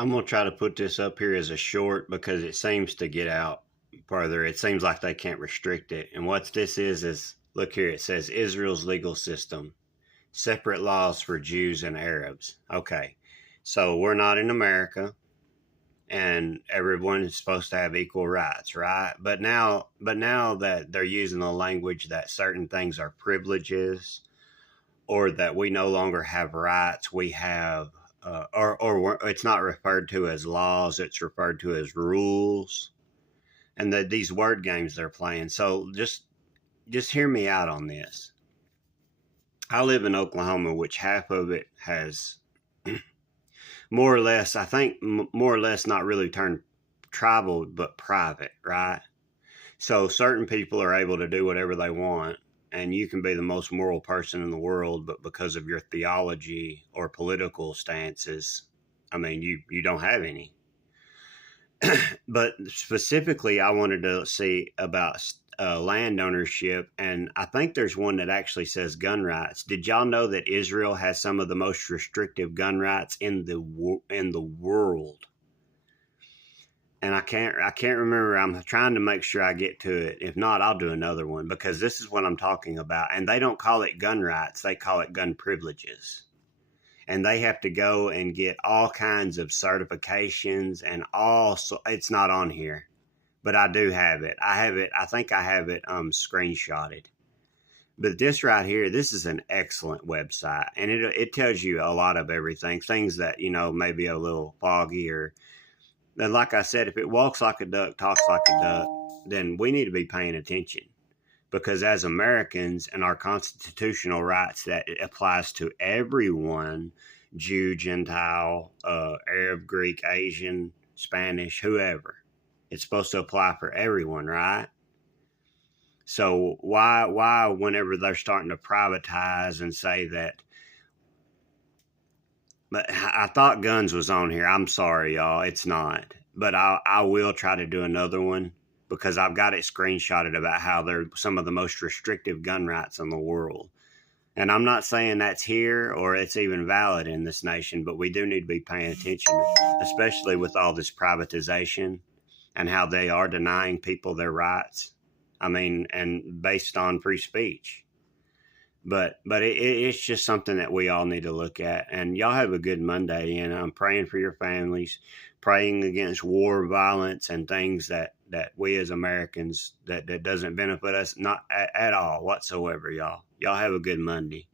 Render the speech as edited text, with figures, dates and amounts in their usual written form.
I'm going to try to put this up here as a short because it seems to get out further. It seems like they can't restrict it. And what this is look here, it says Israel's legal system, separate laws for Jews and Arabs. Okay, so we're not in America and everyone is supposed to have equal rights, right? But now that they're using the language that certain things are privileges or that we no longer have rights, we have or it's not referred to as laws, it's referred to as rules, and these word games they're playing. So just hear me out on this. I live in Oklahoma, which half of it has more or less, I think, more or less not really turned tribal, but private, right? So certain people are able to do whatever they want, and you can be the most moral person in the world, but because of your theology or political stances, I mean, you don't have any. But specifically, I wanted to see about land ownership, and I think there's one that actually says gun rights. Did y'all know that Israel has some of the most restrictive gun rights in the world? And I can't remember. I'm trying to make sure I get to it. If not, I'll do another one because this is what I'm talking about. And they don't call it gun rights; they call it gun privileges. And they have to go and get all kinds of certifications and all. So it's not on here, but I do have it. I have it. I think I have it screenshotted. But this right here, this is an excellent website, and it tells you a lot of everything. Things that maybe a little foggy or. And like I said, if it walks like a duck, talks like a duck, then we need to be paying attention because as Americans and our constitutional rights, that it applies to everyone, Jew, Gentile, Arab, Greek, Asian, Spanish, whoever. It's supposed to apply for everyone, right? So why whenever they're starting to privatize and say that, but I thought guns was on here. I'm sorry, y'all. It's not. But I will try to do another one because I've got it screenshotted about how they're some of the most restrictive gun rights in the world. And I'm not saying that's here or it's even valid in this nation, but we do need to be paying attention, especially with all this privatization and how they are denying people their rights. I mean, and based on free speech. But it's just something that we all need to look at. And y'all have a good Monday. And I'm praying for your families, praying against war, violence, and things that we as Americans that doesn't benefit us not at all whatsoever. Y'all have a good Monday.